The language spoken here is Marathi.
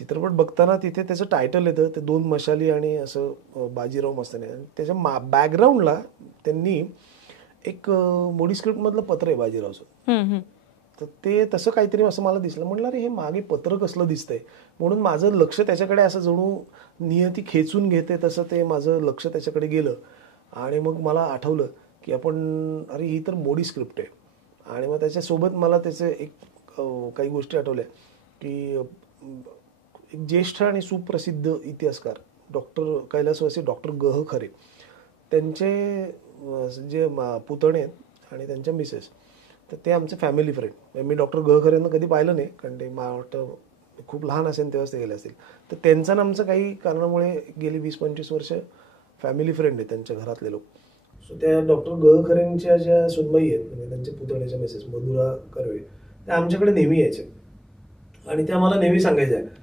चित्रपट बघताना तिथे त्याचं टायटल येतं, ते 2 मशाली आणि असं बाजीराव मस्तानी. आणि त्याच्या बॅकग्राऊंडला त्यांनी एक मोडी स्क्रिप्टमधलं पत्र आहे बाजीरावचं. तर ते तसं काहीतरी असं मला दिसलं. म्हटलं अरे हे मागे पत्र कसलं दिसतंय, म्हणून माझं लक्ष त्याच्याकडे असं जणू नियती खेचून घेते तसं ते माझं लक्ष त्याच्याकडे गेलं. आणि मग मला आठवलं की अरे ही तर मोडी स्क्रिप्ट आहे. आणि मग त्याच्यासोबत मला त्याचे काही गोष्टी आठवल्या की एक ज्येष्ठ आणि सुप्रसिद्ध इतिहासकार डॉक्टर कैलासवासी डॉक्टर ग. खरे, त्यांचे जे पुतणे आहेत आणि त्यांच्या मिसेस, तर ते आमचे फॅमिली फ्रेंड. मी डॉक्टर ग. खरेंना कधी पाहिलं नाही, कारण ते मला वाटतं खूप लहान असेल तेव्हाच ते गेले असतील. तर त्यांचं आणि आमचं काही कारणामुळे गेली 20-25 वर्ष फॅमिली फ्रेंड आहे त्यांच्या घरातले लोक. सो त्या डॉक्टर ग. खरेंच्या ज्या सुनबाई आहेत, म्हणजे त्यांच्या पुतण्याच्या मिसेस मधुरा कर्वे, त्या आमच्याकडे नेहमी यायच्या आणि त्या मला नेहमी सांगायच्या